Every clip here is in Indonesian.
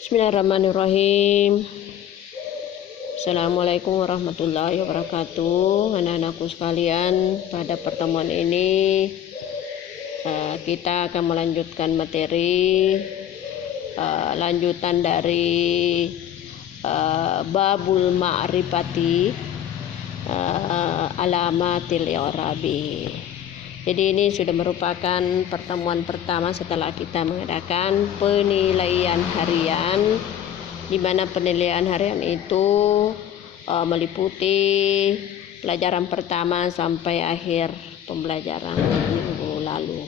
Bismillahirrahmanirrahim. Assalamualaikum warahmatullahi wabarakatuh. Anak-anakku sekalian, pada pertemuan ini kita akan melanjutkan materi lanjutan dari babul ma'rifati alamatil i'rabi. Jadi ini sudah merupakan pertemuan pertama setelah kita mengadakan penilaian harian, di mana penilaian harian itu meliputi pelajaran pertama sampai akhir pembelajaran minggu lalu.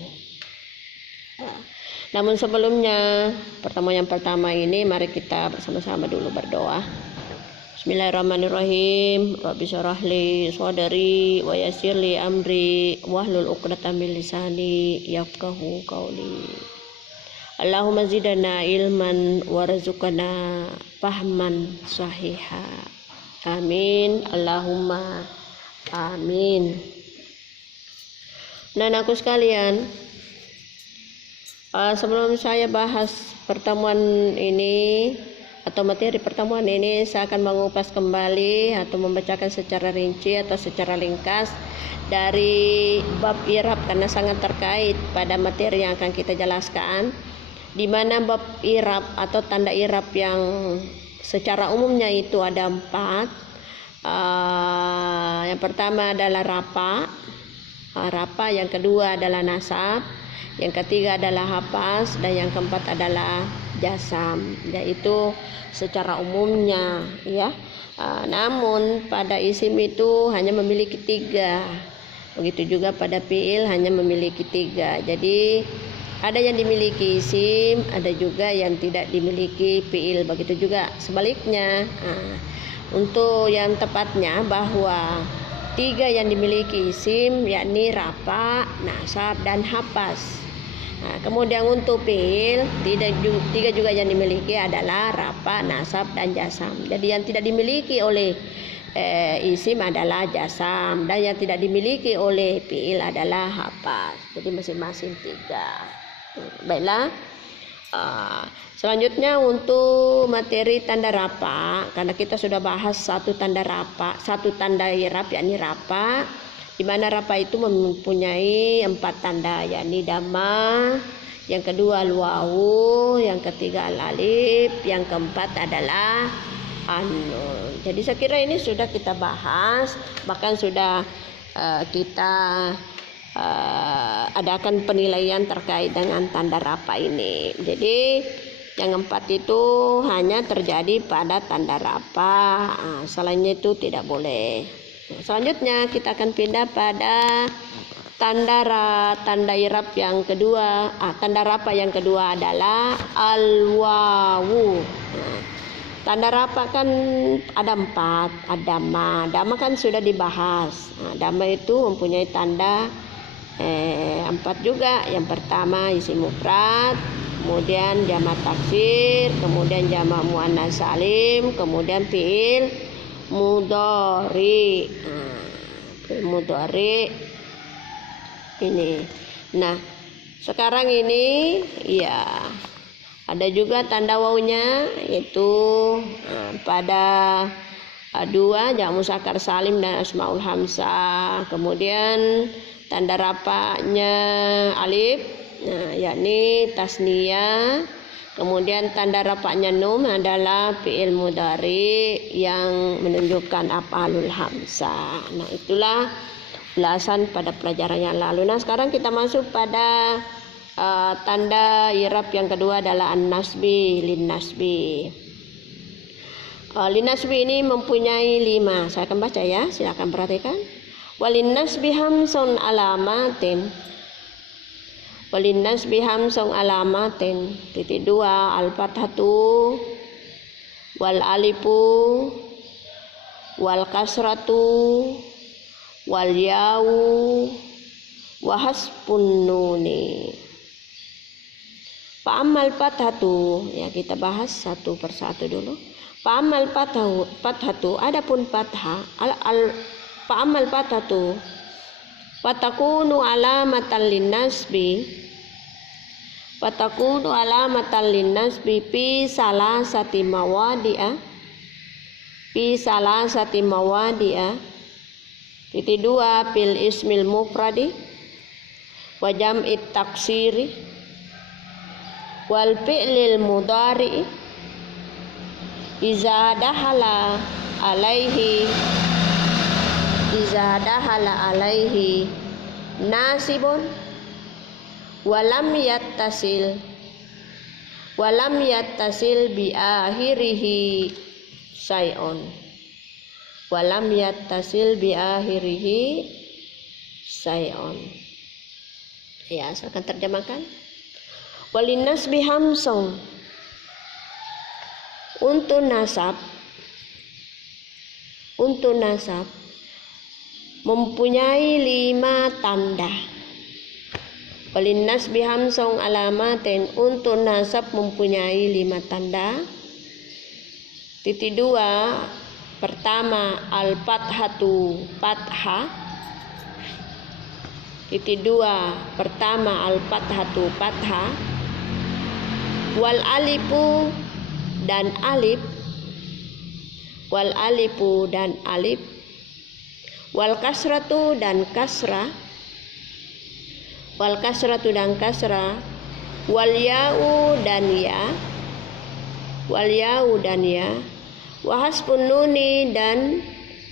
Namun sebelumnya pertemuan yang pertama ini, mari kita bersama-sama dulu berdoa. Bismillahirrahmanirrahim. Rabbi syrah li sadri wa yassir li amri wahlul 'uqdatam min lisani yafqahu qawli. Allahumma zidna ilman warzuqna fahman sahiha. Amin. Allahumma amin. Nah, anakku sekalian, sebelum saya bahas pertemuan ini atau materi pertemuan ini, saya akan mengupas kembali atau membacakan secara rinci atau secara ringkas dari bab i'rab, karena sangat terkait pada materi yang akan kita jelaskan, di mana bab i'rab atau tanda i'rab yang secara umumnya itu ada 4. Yang pertama adalah rafa, yang kedua adalah nasab, yang ketiga adalah hapas, dan yang keempat adalah jasam, yaitu secara umumnya ya. Namun pada isim itu hanya memiliki 3, begitu juga pada fiil hanya memiliki 3. Jadi ada yang dimiliki isim, ada juga yang tidak dimiliki fiil, begitu juga sebaliknya. Untuk yang tepatnya bahwa 3 yang dimiliki isim, yakni rafa, nasab, dan hapas. Kemudian untuk fiil 3 juga yang dimiliki adalah rafa, nasab, dan jasam. Jadi yang tidak dimiliki oleh isim adalah jasam, dan yang tidak dimiliki oleh fiil adalah hapas. Jadi masing-masing 3. Baiklah. Selanjutnya untuk materi tanda rafa, karena kita sudah bahas satu tanda i'rab, yakni rafa, di mana rafa itu mempunyai 4 tanda, yakni dhamma, yang kedua al-wawu, yang ketiga al-alif, yang keempat adalah an-nun. Jadi saya kira ini sudah kita bahas, bahkan sudah kita adakan penilaian terkait dengan tanda rafa ini. Jadi yang 4 itu hanya terjadi pada tanda rafa, selainnya itu tidak boleh. Selanjutnya kita akan pindah pada tanda i'rab yang kedua. Tanda rafa yang kedua adalah al-wawu. Tanda rafa kan ada 4. Ada dhamma kan sudah dibahas. Dhamma itu mempunyai tanda 4 juga. Yang pertama isim mufrad, kemudian jamak taksir, kemudian jamak muannats salim, kemudian fiil mudhari. Mudhari ini. Nah, sekarang ini ya ada juga tanda wawunya, yaitu pada 2 jamak muzakkar salim dan asmaul hamzah. Kemudian tanda rafanya alif, yakni tasniyah. Kemudian tanda rafanya nun adalah fi'il mudhari yang menunjukkan af'alul hamzah. Nah, itulah ulasan pada pelajaran yang lalu. Nah, sekarang kita masuk pada tanda i'rab yang kedua adalah an-nasbi, lin-nasbi. Lin-nasbi ini mempunyai 5. Saya akan baca ya, silakan perhatikan. Walin-nasbi hamsun alamatin. Walin-nasbi hamsun alamatin. 2 al-fathatu wal alifu wal kasratu wal yawu wa hasbun nuni. Fa'amal fathatu, ya kita bahas satu persatu dulu. Fa'amal fathatu, adapun fathah, fa'amal fathatu fatakunu alamatan linnasbi, Fatakunu alamatan linnasbi fi salasati mawadi'a. Fi salasati mawadi'a. Titik 2 fil ismil mufradi wa jam'it taksiri wal fi'lil mudhari'i iza dahala alaihi nasibun walam yattasil bi akhirihi say'un ya, saya akan terjemahkan. Walinas bihamsong, untuk nasab mempunyai 5 tanda. Walinas bihamsong alamaten, untuk nasab mempunyai 5 tanda. Titik 2, pertama al-fathatu fathah. Titik 2, pertama al-fathatu fathah. Wal alifu dan alif. Wal alifu dan alif. Wal kasratu dan kasrah. Wal kasratu dan kasrah. Wal ya'u dan ya. Wal ya'u dan ya. Wahasbun nuni dan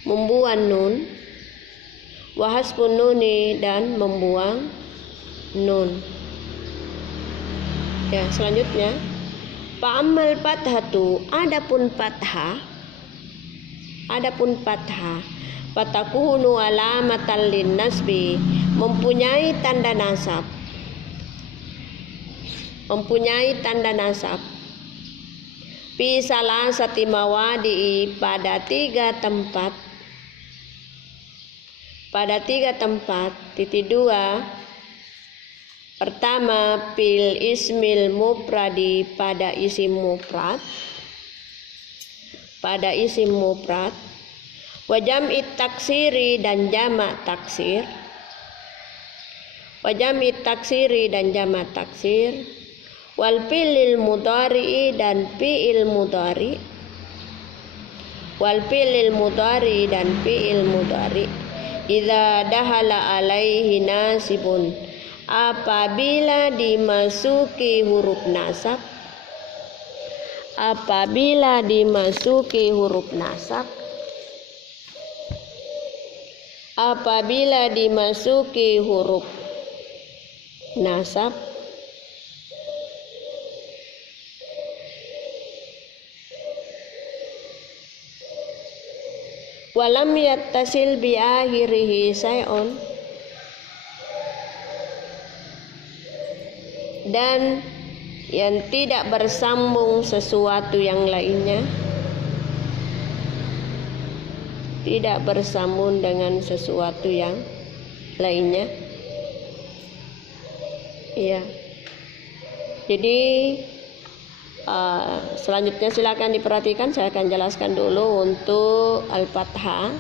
membuang nun. Wahasbun nuni dan membuang nun. Ya, selanjutnya fa'amal fathatu, adapun fathah fatakunu alamatan linnasbi, mempunyai tanda nasab. Fi salasati mawadi'i, pada 3 tempat. Titik 2, pertama fil ismil mufradi, pada isim mufrad. Wa jam'it taksiri dan jamak taksir. Wal fi'lil mudhari'i dan fi'il mudhari. Idza dahala alaihi nasibun, apabila dimasuki huruf nasab. Walam yattasil bi akhirihi say'un, dan yang tidak bersambung sesuatu yang lainnya, tidak bersambung dengan sesuatu yang lainnya. Iya. Jadi selanjutnya silakan diperhatikan, saya akan jelaskan dulu untuk al-fathah.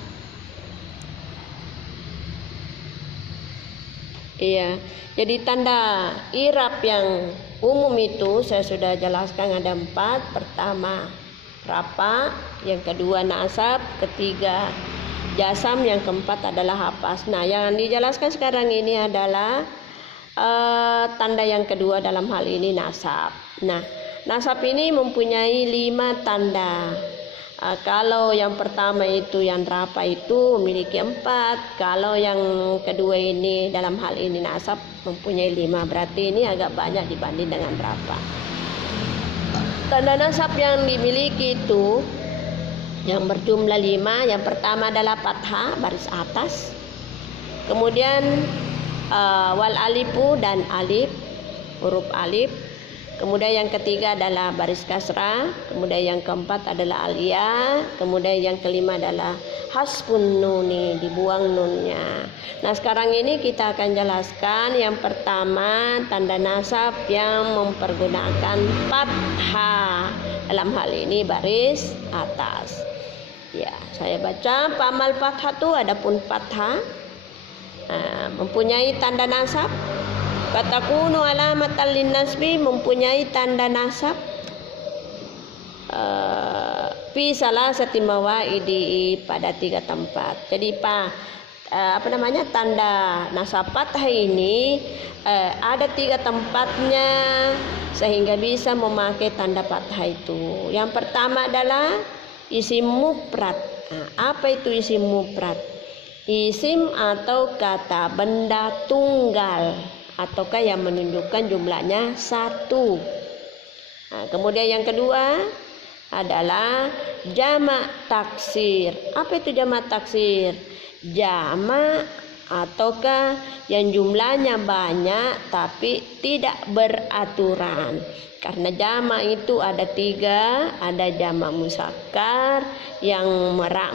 Iya. Jadi tanda i'rab yang umum itu saya sudah jelaskan ada 4. Pertama rafa, yang kedua nasab, ketiga jasam, yang keempat adalah hapas. Nah, yang dijelaskan sekarang ini adalah tanda yang kedua dalam hal ini nasab. Nah, nasab ini mempunyai 5 tanda. Kalau yang pertama itu yang rafa itu memiliki 4. Kalau yang kedua ini dalam hal ini nasab mempunyai 5. Berarti ini agak banyak dibanding dengan rafa. Tanda nasab yang dimiliki itu yang berjumlah 5. Yang pertama adalah fathah, baris atas. Kemudian wal alifu dan alif, huruf alif. Kemudian yang ketiga adalah baris kasrah. Kemudian yang keempat adalah aliyah. Kemudian yang kelima adalah hasbun nuni, dibuang nunnya. Nah, sekarang ini kita akan jelaskan yang pertama tanda nasab yang mempergunakan fathah. Dalam hal ini baris atas. Ya, saya baca pamal fathah itu adapun fathah mempunyai tanda nasab. Fatakunu alamatan linnasbi, mempunyai tanda nasab fi salasati mawaidi, pada 3 tempat. Jadi tanda nasab fathah ini ada 3 tempatnya sehingga bisa memakai tanda fathah itu. Yang pertama adalah isim mufrad. Apa itu isim mufrad? Isim atau kata benda tunggal ataukah yang menunjukkan jumlahnya 1. Kemudian yang kedua adalah jamak taksir. Apa itu jamak taksir? Jamak ataukah yang jumlahnya banyak tapi tidak beraturan. Karena jamak itu ada 3, ada jamak muzakkar yang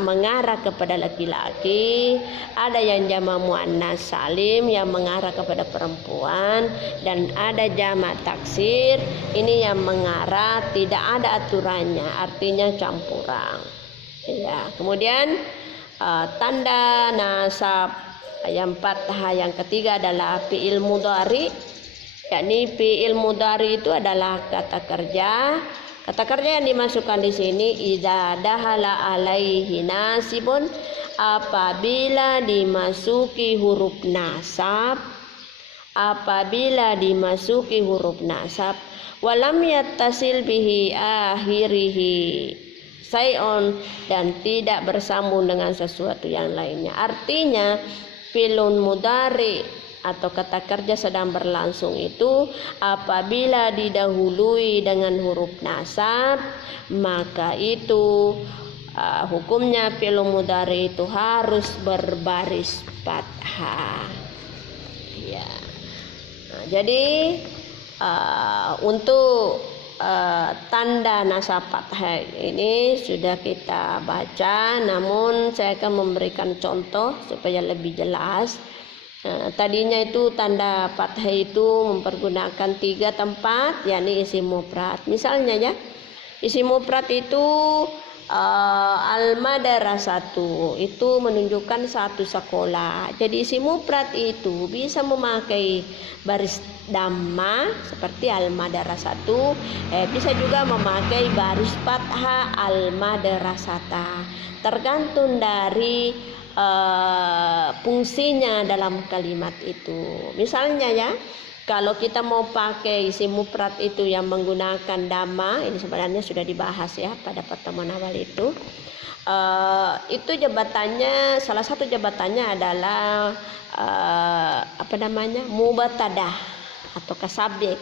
mengarah kepada laki-laki, ada yang jamak muannas salim yang mengarah kepada perempuan, dan ada jamak taksir ini yang mengarah tidak ada aturannya, artinya campuran. Ya, kemudian tanda nasab yang fathah yang ketiga adalah fi'il mudhari, yakni fi'il mudhari itu adalah kata kerja. Kata kerja yang dimasukkan di sini idza dahala alaihi nasibun, apabila dimasuki huruf nasab, walam yattasil bihi akhirihi say'un, dan tidak bersambung dengan sesuatu yang lainnya. Artinya fi'lun mudhari atau kata kerja sedang berlangsung itu apabila didahului dengan huruf nasab, maka itu hukumnya fi'il mudhari itu harus berbaris fathah. Ya. Jadi untuk tanda nasab fathah ini sudah kita baca, namun saya akan memberikan contoh supaya lebih jelas. Tadinya itu tanda fathah itu mempergunakan 3 tempat, yakni isim mufrad. Misalnya ya, isim mufrad itu al-madrasatu itu menunjukkan 1 sekolah. Jadi isim mufrad itu bisa memakai baris dhamma seperti al-madrasatu, bisa juga memakai baris fathah al-madrasata, tergantung dari fungsinya dalam kalimat itu. Misalnya ya, kalau kita mau pakai isim mufrad itu yang menggunakan dhamma, ini sebenarnya sudah dibahas ya pada pertemuan awal itu. Jabatannya, salah satu jabatannya adalah mubtadah atau kasabek.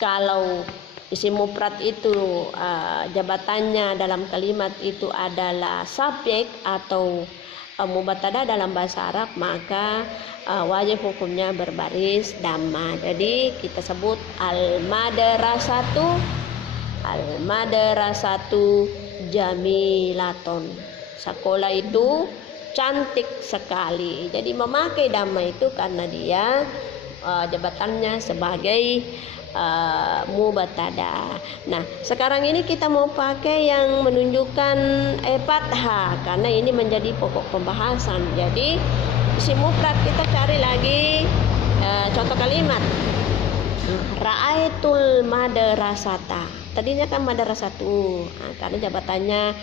Kalau isim mufrad itu jabatannya dalam kalimat itu adalah subjek atau mubtada dalam bahasa Arab, maka wajib hukumnya berbaris dhamma. Jadi kita sebut al-madrasatu jamilaton, sekolah itu cantik sekali. Jadi memakai dhamma itu karena dia jabatannya sebagai mubtada. Nah, sekarang ini kita mau pakai yang menunjukkan fathah karena ini menjadi pokok pembahasan. Jadi isim mufrad kita cari lagi contoh kalimat. Ra'aitul madrasata. Tadinya kan madrasatu, karena jabatannya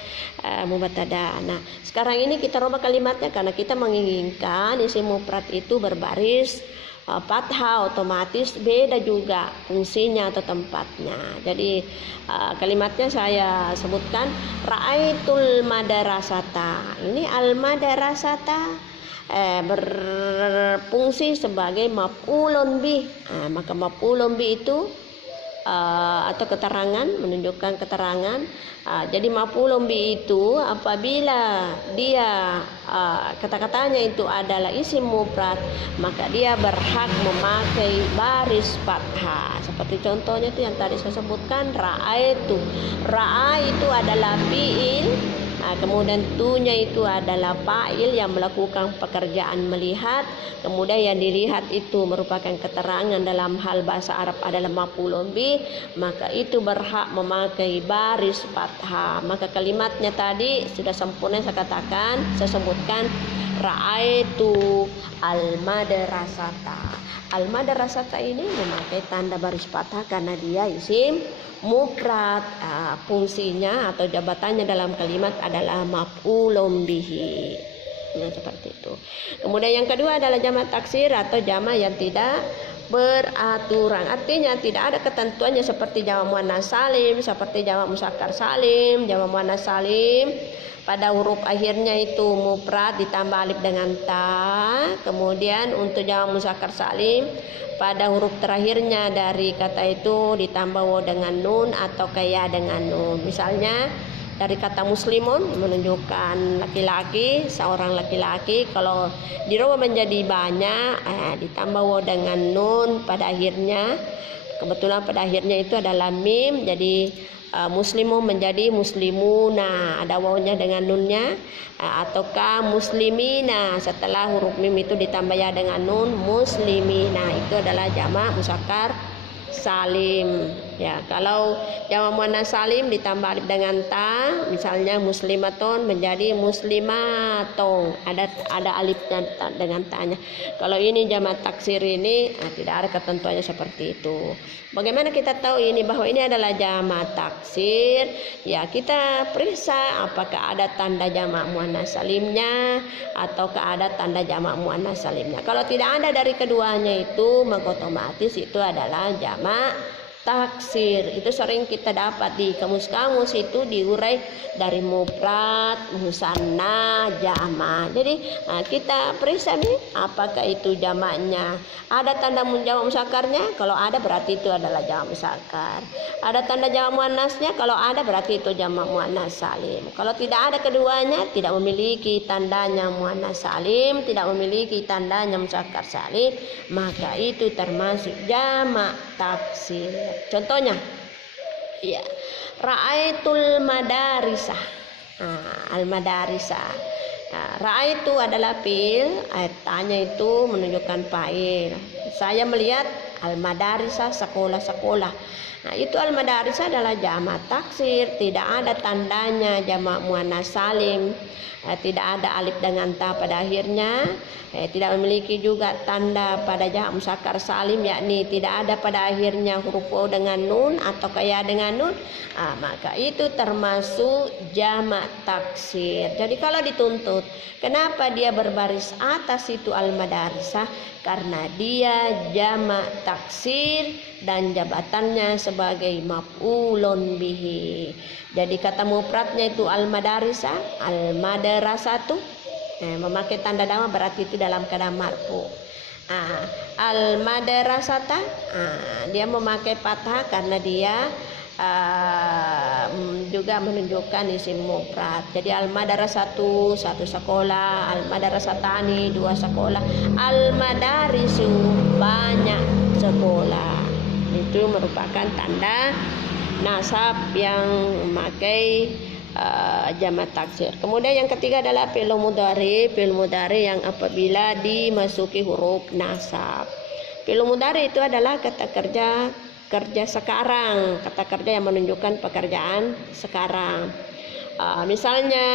mubtada. Nah, sekarang ini kita rubah kalimatnya karena kita menginginkan isim mufrad itu berbaris fathah, otomatis beda juga fungsinya atau tempatnya. Jadi kalimatnya saya sebutkan ra'aitul madrasata. Ini al madrasata berfungsi sebagai maf'ulun bih. Maka maf'ulun bih itu atau keterangan, menunjukkan keterangan. Jadi maf'ulun bih itu apabila dia kata-katanya itu adalah isim mufrad, maka dia berhak memakai baris fathah. Seperti contohnya itu yang tadi saya sebutkan, ra'aitu. Ra'a itu adalah fi'il, kemudian tunya itu adalah fa'il yang melakukan pekerjaan melihat, kemudian yang dilihat itu merupakan keterangan dalam hal bahasa Arab adalah maf'ulun bih, maka itu berhak memakai baris fathah. Maka kalimatnya tadi sudah sempurna saya katakan, saya sebutkan ra'aitu al madrasata. Al-madrasata ini memakai tanda baris fathah karena dia isim mufrad. Fungsinya atau jabatannya dalam kalimat adalah maf'ulun bihi. Nah, seperti itu. Kemudian yang kedua adalah jamak taksir atau jamak yang tidak beraturan. Artinya tidak ada ketentuannya seperti jamak muannats salim, seperti jamak muzakkar salim. Jamak muannats salim pada huruf akhirnya itu mufrad ditambah alif dengan ta. Kemudian untuk jamak muzakkar salim pada huruf terakhirnya dari kata itu ditambah waw dengan nun atau kaya dengan nun. Misalnya dari kata muslimun menunjukkan laki-laki, seorang laki-laki. Kalau dirubah menjadi banyak, ditambah waw dengan nun pada akhirnya. Kebetulan pada akhirnya itu adalah mim, jadi muslimun menjadi muslimuna, ada wawnya dengan nunnya. Ataukah muslimina, setelah huruf mim itu ditambah ya dengan nun, muslimina, itu adalah jamak muzakkar salim. Ya, kalau jamak muannats salim ditambah alif dengan ta, misalnya muslimatun menjadi muslimatong, ada alifnya dengan tanya. Kalau ini jamak taksir ini tidak ada ketentuannya seperti itu. Bagaimana kita tahu ini bahwa ini adalah jamak taksir? Ya, kita periksa apakah ada tanda jamak muannats salimnya ataukah ada tanda jamak muannats salimnya. Kalau tidak ada dari keduanya itu, maka otomatis itu adalah jamak taksir. Itu sering kita dapat di kamus-kamus itu diurai dari mufrad, musanna, jamak. Jadi kita periksa nih apakah itu jamaknya ada tanda jamak musakkarnya. Kalau ada berarti itu adalah jamak musakkar. Ada tanda jamak muannasnya, kalau ada berarti itu jamak muannats salim. Kalau tidak ada keduanya, tidak memiliki tandanya muannats salim, tidak memiliki tandanya musakkar salim, maka itu termasuk jamak taksir. Contohnya, ya, ra'aitul madarisah. Al-madarisah. Ra'aitu adalah fi'il, tanya itu menunjukkan fa'il. Saya melihat al-madarisah, sekolah-sekolah. Nah, itu al-madarisah adalah jamak taksir, tidak ada tandanya jamak muannats salim, tidak ada alif dengan ta pada akhirnya, tidak memiliki juga tanda pada jamak muzakkar salim, yakni tidak ada pada akhirnya huruf waw dengan nun atau kaya dengan nun, maka itu termasuk jamak taksir. Jadi kalau dituntut, kenapa dia berbaris atas itu al-madarisah? Karena dia jamak taksir dan jabatannya sebagai maf'ulun bihi. Jadi kata mufradnya itu al-madarisah, al-madrasatu, memakai tanda dhamma berarti itu dalam keadaan marfu. Al-madrasata, dia memakai fathah karena dia juga menunjukkan isim mufrad. Jadi al-madrasatu satu sekolah, al-madrasatani dua sekolah, al-madarisu banyak sekolah. Itu merupakan tanda nasab yang memakai jamak taksir. Kemudian yang ketiga adalah fi'il mudhari. Fi'il mudhari yang apabila dimasuki huruf nasab. Fi'il mudhari itu adalah kata kerja sekarang, kata kerja yang menunjukkan pekerjaan sekarang. Misalnya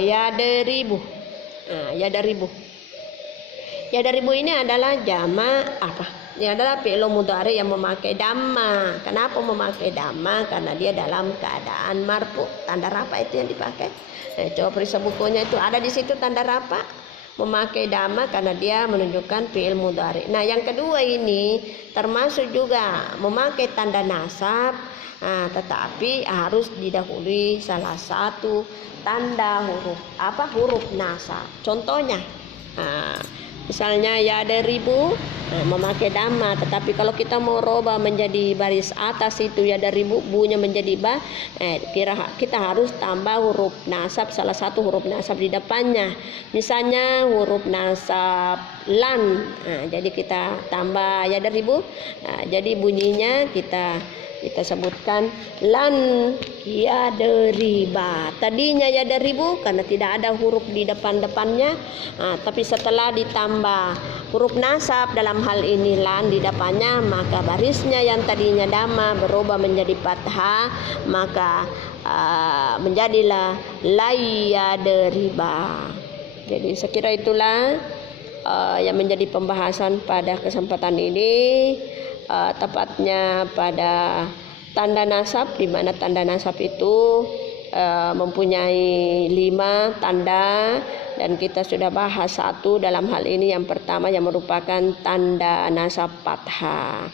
yadribu. Yadribu ini adalah jamak apa? Ini adalah fi'il mudhari yang memakai dhamma. Kenapa memakai dhamma? Karena dia dalam keadaan marfu. Tanda rafa itu yang dipakai. Coba periksa bukunya, itu ada di situ tanda rafa. Memakai dhamma karena dia menunjukkan fi'il mudhari. Nah, yang kedua ini termasuk juga memakai tanda nasab, tetapi harus didahului salah satu tanda huruf nasab. Contohnya, misalnya yadribu, memakai dhamma, tetapi kalau kita mau roba menjadi baris atas itu yadribu, bunya menjadi ba, kita harus tambah huruf nasab, salah satu huruf nasab di depannya. Misalnya huruf nasab lan, jadi kita tambah yadribu, jadi bunyinya kita sebutkan lan yadriba. Tadinya yadribu karena tidak ada huruf di depannya, tapi setelah ditambah huruf nasab, dalam hal ini lan di depannya, maka barisnya yang tadinya dhamma berubah menjadi fathah, maka menjadilah la yadriba. Jadi sekira itulah yang menjadi pembahasan pada kesempatan ini, tepatnya pada tanda nasab, di mana tanda nasab itu mempunyai 5 tanda, dan kita sudah bahas 1 dalam hal ini, yang pertama yang merupakan tanda nasab fathah.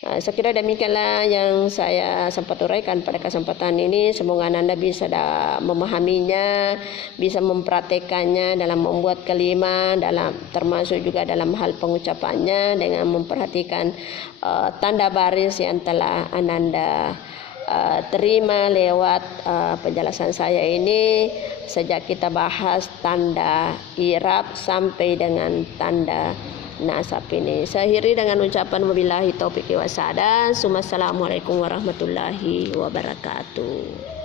Sekira demikianlah yang saya sempat uraikan pada kesempatan ini. Semoga Anda bisa memahaminya, bisa mempraktekannya dalam membuat kalimat, termasuk juga dalam hal pengucapannya, dengan memperhatikan tanda baris yang telah Anda terima lewat penjelasan saya ini, sejak kita bahas tanda i'rab sampai dengan tanda nasab ini. Saya akhiri dengan ucapan wabillahi taufiq wa hidayah. Assalamualaikum warahmatullahi wabarakatuh.